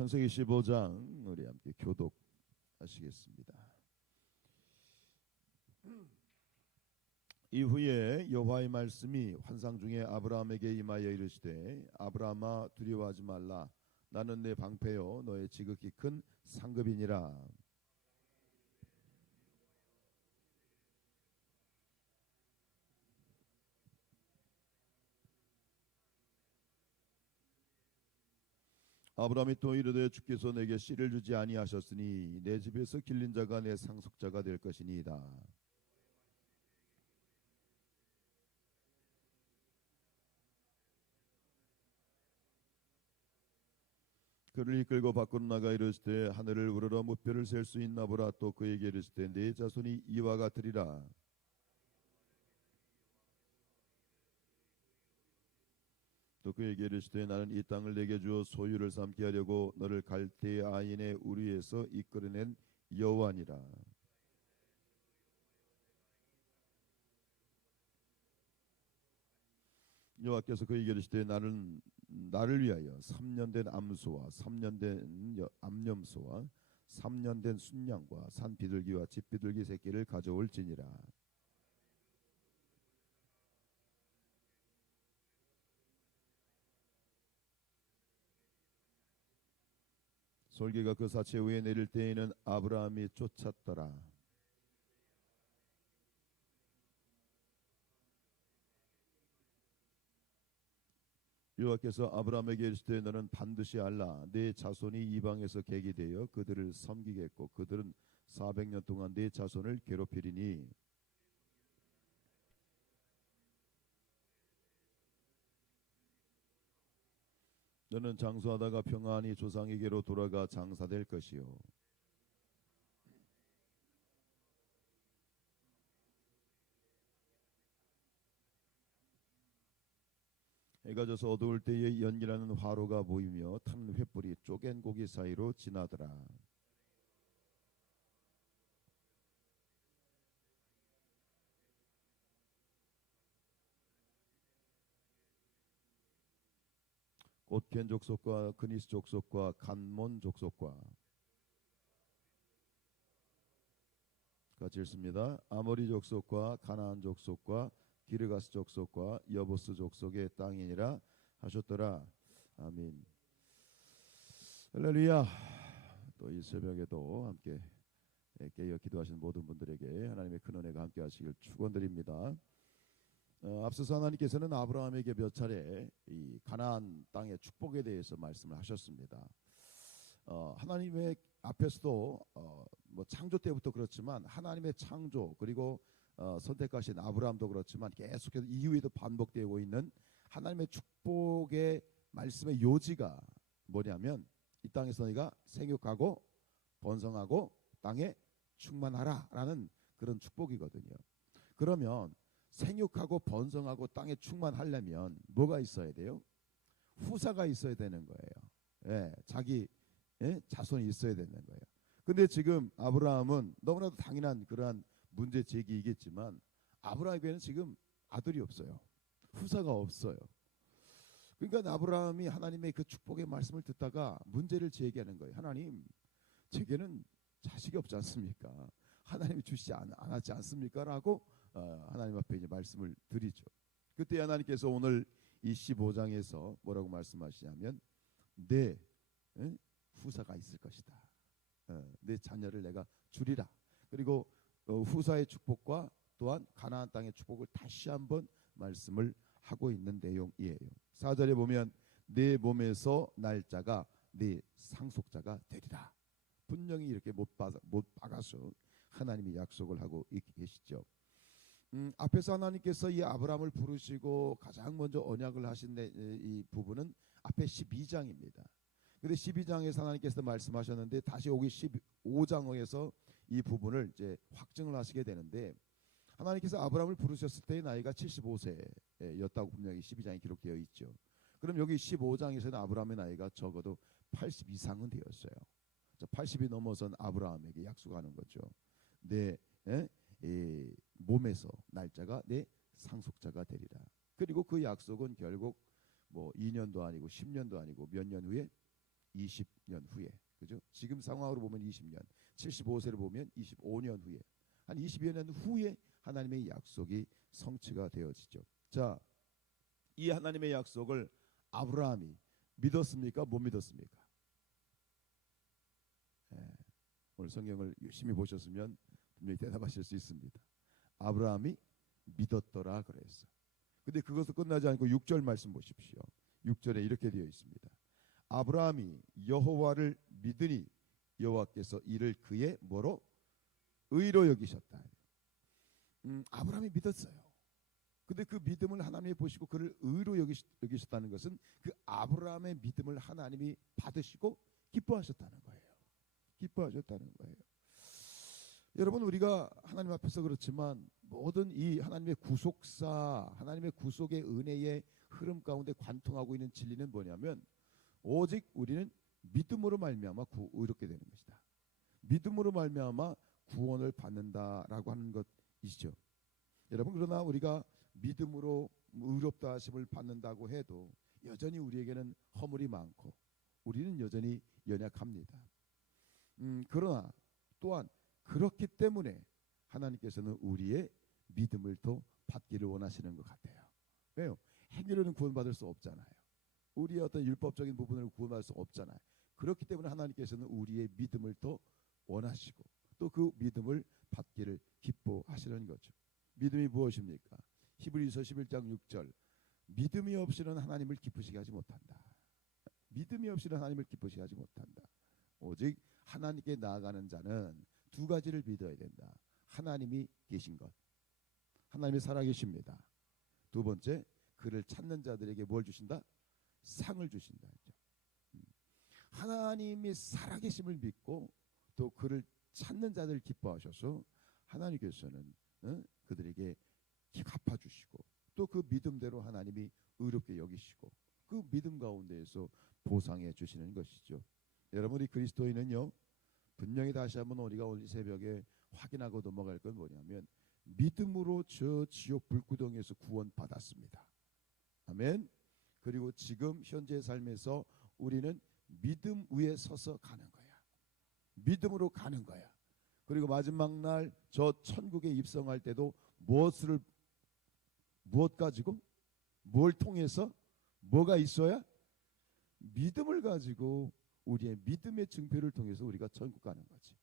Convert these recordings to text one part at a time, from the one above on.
창세기 15장 우리 함께 교독하시겠습니다. 이후에 여호와의 말씀이 환상 중에 아브라함에게 임하여 이르시되 아브라함아 두려워하지 말라. 나는 내 방패요 너의 지극히 큰 상급이니라. 아브라함이 또 이르되 주께서 내게 씨를 주지 아니하셨으니 내 집에서 길린 자가 내 상속자가 될 것이니이다. 그를 이끌고 밖으로 나가 이르시되 하늘을 우러러 무뼈를 셀 수 있나 보라. 또 그에게 이르시되 네 자손이 이와 같으리라. 또 그에게 이르시되 나는 이 땅을 내게 주어 소유를 삼게 하려고 너를 갈대아 아인의 우리에서 이끌어낸 여호와니라. 여호와께서 그에게 이르시되 나를 위하여 3년 된 암소와 3년 된 암염소와 3년 된 순양과 산 비둘기와 집 비둘기 새끼를 가져올지니라. 솔개가 그 사체 위에 내릴 때에는 아브라함이 쫓았더라. 여호와께서 아브라함에게 이르시되 너는 반드시 알라. 네 자손이 이방에서 객이 되어 그들을 섬기겠고 그들은 400년 동안 네 자손을 괴롭히리니 너는 장수하다가 평안히 조상에게로 돌아가 장사될 것이요. 해가 져서 어두울 때에 연기나는 화로가 보이며 타는 횃불이 쪼갠 고기 사이로 지나더라. 곧겐 족속과 그니스 족속과 간몬 족속과 같이 읽습니다. 아모리 족속과 가나안 족속과 기르가스 족속과 여보스 족속의 땅이니라 하셨더라. 아멘. 할렐루야. 또 이 새벽에도 함께 깨어 기도하시는 모든 분들에게 하나님의 큰 은혜가 함께 하시길 축원드립니다. 앞서서 하나님께서는 아브라함에게 몇 차례 이 가나안 땅의 축복에 대해서 말씀을 하셨습니다. 하나님의 앞에서도 뭐 창조 때부터 그렇지만 하나님의 창조 그리고 선택하신 아브라함도 그렇지만 계속해서 이후에도 반복되고 있는 하나님의 축복의 말씀의 요지가 뭐냐면 이 땅에서 너희가 생육하고 번성하고 땅에 충만하라라는 그런 축복이거든요. 그러면 생육하고 번성하고 땅에 충만하려면 뭐가 있어야 돼요? 후사가 있어야 되는 거예요. 예, 자기 자손이 있어야 되는 거예요. 근데 지금 아브라함은 너무나도 당연한 그러한 문제 제기이겠지만 아브라함에게는 지금 아들이 없어요. 후사가 없어요. 그러니까 아브라함이 하나님의 그 축복의 말씀을 듣다가 문제를 제기하는 거예요. 하나님, 제게는 자식이 없지 않습니까? 하나님이 주시지 않았지 않습니까? 라고 하나님 앞에 이제 말씀을 드리죠. 그때 하나님께서 오늘 이 15장에서 뭐라고 말씀하시냐면 내 후사가 있을 것이다. 내 자녀를 내가 주리라. 그리고 후사의 축복과 또한 가나안 땅의 축복을 다시 한번 말씀을 하고 있는 내용이에요. 4절에 보면 내 몸에서 날 자가 내 상속자가 되리라. 분명히 이렇게 못 박아서 하나님이 약속을 하고 계시죠. 앞에서 하나님께서 이 아브라함을 부르시고 가장 먼저 언약을 하신 이 부분은 앞에 12장입니다. 근데 12장에서 하나님께서 말씀하셨는데 다시 여기 15장에서 이 부분을 이제 확증을 하시게 되는데 하나님께서 아브라함을 부르셨을 때의 나이가 75세였다고 분명히 12장에 기록되어 있죠. 그럼 여기 15장에서는 아브라함의 나이가 적어도 80 이상은 되었어요. 80이 넘어선 아브라함에게 약속하는 거죠. 내 몸에서 날짜가 내 상속자가 되리라. 그리고 그 약속은 결국 뭐 2년도 아니고 10년도 아니고 몇 년 후에 20년 후에, 그죠? 지금 상황으로 보면 20년, 75세를 보면 25년 후에, 한 20여 년 후에 하나님의 약속이 성취가 되어지죠. 자, 이 하나님의 약속을 아브라함이 믿었습니까? 못 믿었습니까? 예, 오늘 성경을 열심히 보셨으면 분명히 대답하실 수 있습니다. 아브라함이 믿었더라 그랬어. 근데 그것도 끝나지 않고 6절 말씀 보십시오. 6절에 이렇게 되어 있습니다. 아브라함이 여호와를 믿으니 여호와께서 이를 그의 뭐로? 의로 여기셨다. 아브라함이 믿었어요. 근데 그 믿음을 하나님이 보시고 그를 의로 여기셨다는 것은 그 아브라함의 믿음을 하나님이 받으시고 기뻐하셨다는 거예요. 기뻐하셨다는 거예요. 여러분, 우리가 하나님 앞에서 그렇지만 모든 이 하나님의 구속사, 하나님의 구속의 은혜의 흐름 가운데 관통하고 있는 진리는 뭐냐면 오직 우리는 믿음으로 말미암아 의롭게 되는 것이다. 믿음으로 말미암아 구원을 받는다라고 하는 것이죠. 여러분, 그러나 우리가 믿음으로 의롭다 하심을 받는다고 해도 여전히 우리에게는 허물이 많고 우리는 여전히 연약합니다. 그러나 또한 그렇기 때문에 하나님께서는 우리의 믿음을 더 받기를 원하시는 것 같아요. 왜요? 행위로는 구원받을 수 없잖아요. 우리의 어떤 율법적인 부분을 구원받을 수 없잖아요. 그렇기 때문에 하나님께서는 우리의 믿음을 더 원하시고 또 그 믿음을 받기를 기뻐하시는 거죠. 믿음이 무엇입니까? 히브리서 11장 6절, 믿음이 없이는 하나님을 기쁘시게 하지 못한다. 믿음이 없이는 하나님을 기쁘시게 하지 못한다. 오직 하나님께 나아가는 자는 두 가지를 믿어야 된다. 하나님이 계신 것, 하나님이 살아계십니다. 두 번째, 그를 찾는 자들에게 뭘 주신다? 상을 주신다. 하나님이 살아계심을 믿고 또 그를 찾는 자들을 기뻐하셔서 하나님께서는 그들에게 갚아주시고 또 그 믿음대로 하나님이 의롭게 여기시고 그 믿음 가운데에서 보상해 주시는 것이죠. 여러분, 이 그리스도인은요, 분명히 다시 한번 우리가 오늘 새벽에 확인하고 넘어갈 건 뭐냐면 믿음으로 저 지옥 불구덩이에서 구원받았습니다. 아멘. 그리고 지금 현재 삶에서 우리는 믿음 위에 서서 가는 거야. 믿음으로 가는 거야. 그리고 마지막 날 저 천국에 입성할 때도 무엇 가지고, 뭘 통해서, 뭐가 있어야? 믿음을 가지고 우리의 믿음의 증표를 통해서 우리가 천국 가는 거지.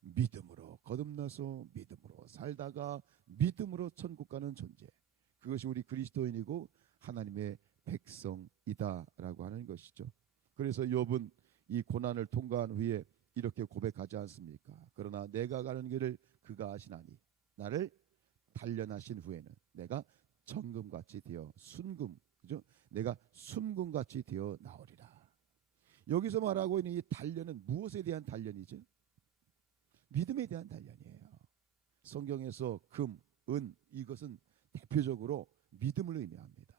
믿음으로 거듭나서 믿음으로 살다가 믿음으로 천국 가는 존재, 그것이 우리 그리스도인이고 하나님의 백성이다라고 하는 것이죠. 그래서 욥은 이 고난을 통과한 후에 이렇게 고백하지 않습니까? 그러나 내가 가는 길을 그가 아시나니 나를 단련하신 후에는 내가 정금같이 되어 순금, 그죠? 내가 순금같이 되어 나오리라. 여기서 말하고 있는 이 단련은 무엇에 대한 단련이죠? 믿음에 대한 단련이에요. 성경에서 금, 은, 이것은 대표적으로 믿음을 의미합니다.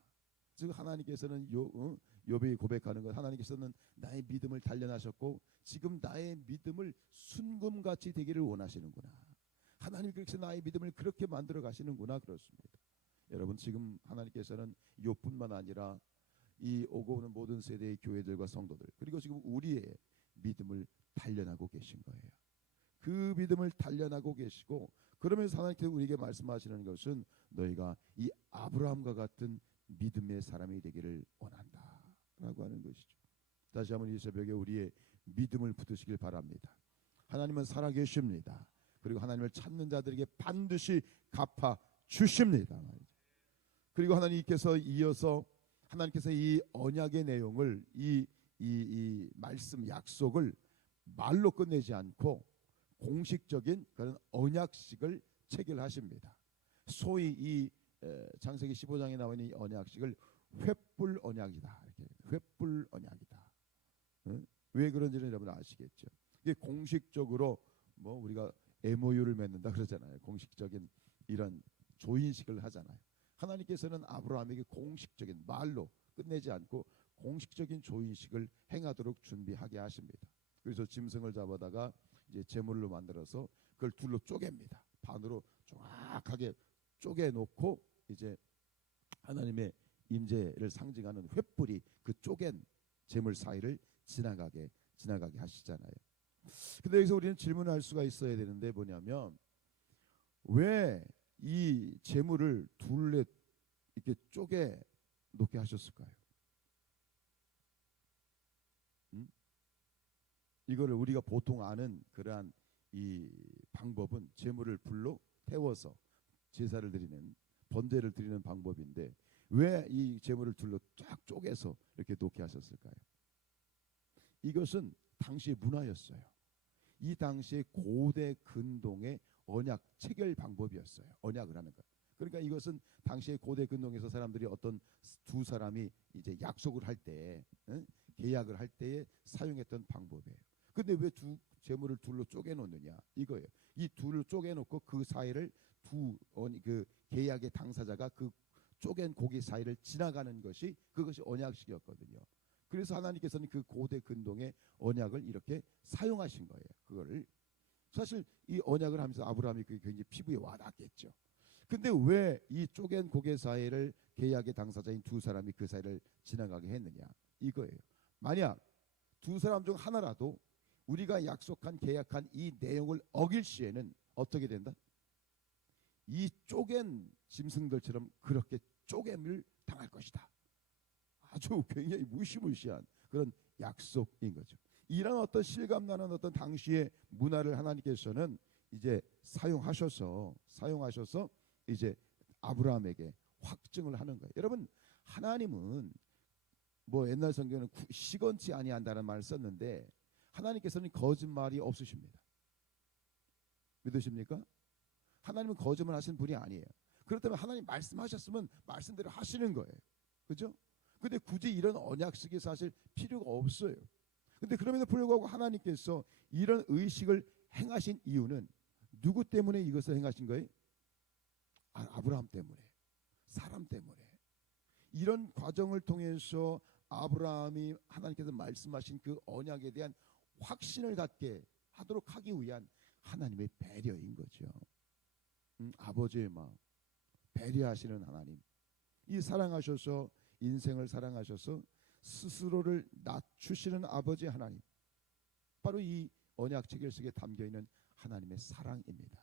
즉 하나님께서는 욥이 고백하는 것, 하나님께서는 나의 믿음을 단련하셨고 지금 나의 믿음을 순금같이 되기를 원하시는구나. 하나님께서 나의 믿음을 그렇게 만들어 가시는구나, 그렇습니다. 여러분, 지금 하나님께서는 욥뿐만 아니라 이 오고 오는 모든 세대의 교회들과 성도들, 그리고 지금 우리의 믿음을 단련하고 계신 거예요. 그 믿음을 단련하고 계시고, 그러면서 하나님께서 우리에게 말씀하시는 것은 너희가 이 아브라함과 같은 믿음의 사람이 되기를 원한다라고 하는 것이죠. 다시 한번 이 새벽에 우리의 믿음을 붙드시길 바랍니다. 하나님은 살아계십니다. 그리고 하나님을 찾는 자들에게 반드시 갚아 주십니다. 그리고 하나님께서 이어서 하나님께서 이 언약의 내용을 이 말씀 약속을 말로 끝내지 않고 공식적인 그런 언약식을 체결하십니다. 소위 이 창세기 15장에 나와 있는 이 언약식을 횃불 언약이다. 이렇게 횃불 언약이다. 왜 그런지는 여러분 아시겠죠? 이게 공식적으로 뭐 우리가 MOU를 맺는다 그러잖아요. 공식적인 이런 조인식을 하잖아요. 하나님께서는 아브라함에게 공식적인 말로 끝내지 않고 공식적인 조인식을 행하도록 준비하게 하십니다. 그래서 짐승을 잡아다가 이제 제물로 만들어서 그걸 둘로 쪼갭니다. 반으로 정확하게 쪼개놓고 이제 하나님의 임재를 상징하는 횃불이 그 쪼갠 제물 사이를 지나가게 하시잖아요. 근데 여기서 우리는 질문할 수가 있어야 되는데 뭐냐면 왜 이 재물을 둘레 이렇게 쪼개 놓게 하셨을까요? 이거를 우리가 보통 아는 그러한 이 방법은 재물을 불로 태워서 제사를 드리는 번제를 드리는 방법인데 왜 이 재물을 둘로 쫙 쪼개서 이렇게 놓게 하셨을까요? 이것은 당시의 문화였어요. 이 당시의 고대 근동의 언약 체결 방법이었어요. 언약을 하는 것. 그러니까 이것은 당시의 고대 근동에서 사람들이 어떤 두 사람이 이제 약속을 할 때, 계약을 할 때에 사용했던 방법이에요. 근데 왜 두 재물을 둘로 쪼개 놓느냐 이거예요. 이 둘을 쪼개 놓고 그 사이를 그 계약의 당사자가 그 쪼갠 고기 사이를 지나가는 것이 그것이 언약식이었거든요. 그래서 하나님께서는 그 고대 근동의 언약을 이렇게 사용하신 거예요. 그거를 사실 이 언약을 하면서 아브라함이 그게 굉장히 피부에 와닿겠죠. 근데 왜 이 쪼갠 고개 사이를 계약의 당사자인 두 사람이 그 사이를 지나가게 했느냐 이거예요. 만약 두 사람 중 하나라도 우리가 약속한 계약한 이 내용을 어길 시에는 어떻게 된다? 이 쪼갠 짐승들처럼 그렇게 쪼개을 당할 것이다. 아주 굉장히 무시무시한 그런 약속인 거죠. 이런 어떤 실감나는 어떤 당시의 문화를 하나님께서는 이제 사용하셔서 이제 아브라함에게 확증을 하는 거예요. 여러분 하나님은 뭐 옛날 성경에는 시건치 아니한다는 말을 썼는데 하나님께서는 거짓말이 없으십니다. 믿으십니까? 하나님은 거짓말 하시는 분이 아니에요. 그렇다면 하나님 말씀하셨으면 말씀대로 하시는 거예요. 그죠? 근데 굳이 이런 언약식이 사실 필요가 없어요. 근데 그럼에도 불구하고 하나님께서 이런 의식을 행하신 이유는 누구 때문에 이것을 행하신 거예요? 아브라함 때문에, 사람 때문에. 이런 과정을 통해서 아브라함이 하나님께서 말씀하신 그 언약에 대한 확신을 갖게 하도록 하기 위한 하나님의 배려인 거죠. 아버지의 마음, 배려하시는 하나님. 이 사랑하셔서 인생을 사랑하셔서 스스로를 낮추시는 아버지 하나님. 바로 이 언약 체결 속에 담겨있는 하나님의 사랑입니다.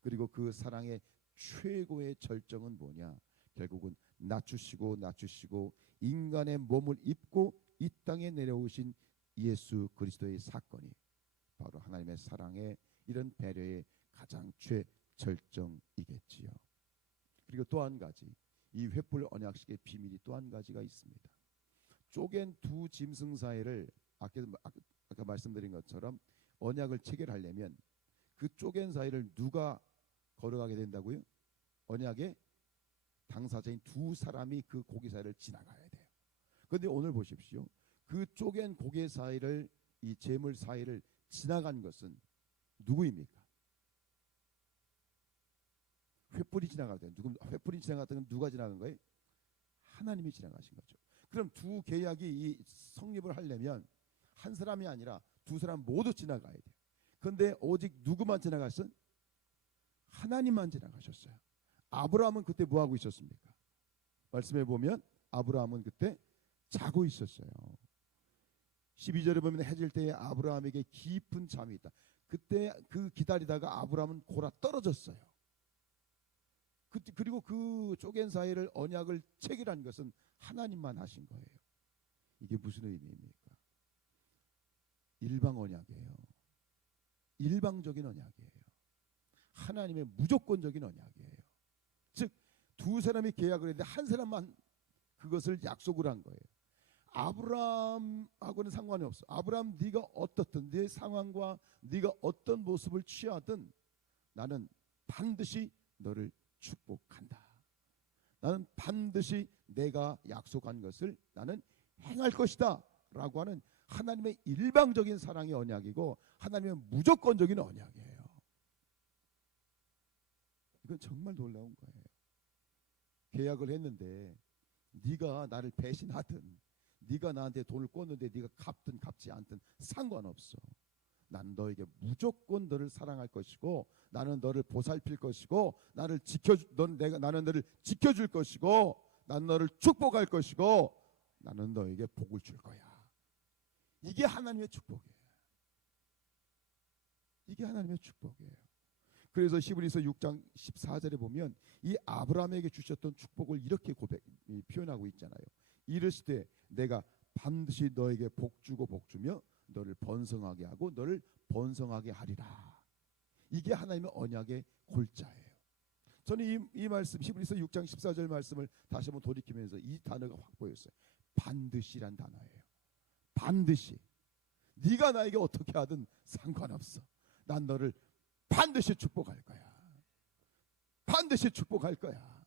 그리고 그 사랑의 최고의 절정은 뭐냐? 결국은 낮추시고 인간의 몸을 입고 이 땅에 내려오신 예수 그리스도의 사건이 바로 하나님의 사랑의 이런 배려의 가장 최절정이겠지요. 그리고 또 한 가지, 이 횃불 언약식의 비밀이 또 한 가지가 있습니다. 쪼갠 두 짐승 사이를 아까 말씀드린 것처럼 언약을 체결하려면 그 쪼갠 사이를 누가 걸어가게 된다고요? 언약의 당사자인 두 사람이 그 고기 사이를 지나가야 돼요. 그런데 오늘 보십시오. 그 쪼갠 고기 사이를 이 재물 사이를 지나간 것은 누구입니까? 횃불이 지나갈 때 횃불이 지나갔던 건 누가 지나간 거예요? 하나님이 지나가신 거죠. 그럼 두 계약이 이 성립을 하려면 한 사람이 아니라 두 사람 모두 지나가야 돼요. 그런데 오직 누구만 지나갔어? 하나님만 지나가셨어요. 아브라함은 그때 뭐 하고 있었습니까? 말씀해 보면 아브라함은 그때 자고 있었어요. 12절에 보면 해질 때에 아브라함에게 깊은 잠이 있다. 그때 그 기다리다가 아브라함은 골아 떨어졌어요. 그리고 그 쪼갠 사이를 언약을 체결한 것은 하나님만 하신 거예요. 이게 무슨 의미입니까? 일방 언약이에요. 일방적인 언약이에요. 하나님의 무조건적인 언약이에요. 즉 두 사람이 계약을 했는데 한 사람만 그것을 약속을 한 거예요. 아브라함하고는 상관이 없어. 아브라함 네가 어떻든 네 상황과 네가 어떤 모습을 취하든 나는 반드시 너를 축복한다. 나는 반드시 내가 약속한 것을 나는 행할 것이다 라고 하는 하나님의 일방적인 사랑의 언약이고 하나님의 무조건적인 언약이에요. 이건 정말 놀라운 거예요. 계약을 했는데 네가 나를 배신하든 네가 나한테 돈을 꽂는데 네가 갚든 갚지 않든 상관없어. 난 너에게 무조건 너를 사랑할 것이고 나는 너를 보살필 것이고 나는 너를 지켜줄 것이고 난 너를 축복할 것이고 나는 너에게 복을 줄 거야. 이게 하나님의 축복이에요. 이게 하나님의 축복이에요. 그래서 히브리서 6장 14절에 보면 이 아브라함에게 주셨던 축복을 이렇게 표현하고 있잖아요. 이르시되 내가 반드시 너에게 복주고 복주며 너를 번성하게 하고 너를 번성하게 하리라. 이게 하나님의 언약의 골자예요. 저는 이 말씀 히브리서 6장 14절 말씀을 다시 한번 돌이키면서 이 단어가 확 보였어요. 반드시란 단어예요. 반드시. 네가 나에게 어떻게 하든 상관없어. 난 너를 반드시 축복할 거야. 반드시 축복할 거야.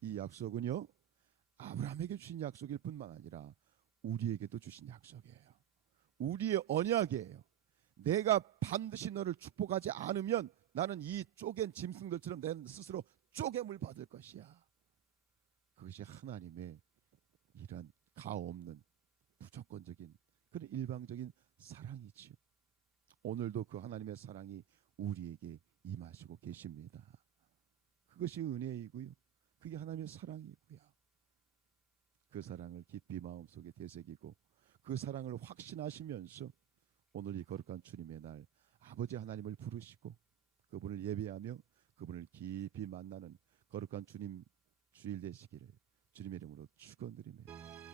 이 약속은요, 아브라함에게 주신 약속일 뿐만 아니라 우리에게도 주신 약속이에요. 우리의 언약이에요. 내가 반드시 너를 축복하지 않으면 나는 이 쪼갠 짐승들처럼 내 스스로 쪼개물 받을 것이야. 그것이 하나님의 이런 가없는 무조건적인 그런 일방적인 사랑이지요. 오늘도 그 하나님의 사랑이 우리에게 임하시고 계십니다. 그것이 은혜이고요. 그게 하나님의 사랑이고요. 그 사랑을 깊이 마음속에 되새기고 그 사랑을 확신하시면서 오늘 이 거룩한 주님의 날 아버지 하나님을 부르시고 그분을 예배하며 그분을 깊이 만나는 거룩한 주님 주일 되시기를 주님의 이름으로 축원드립니다.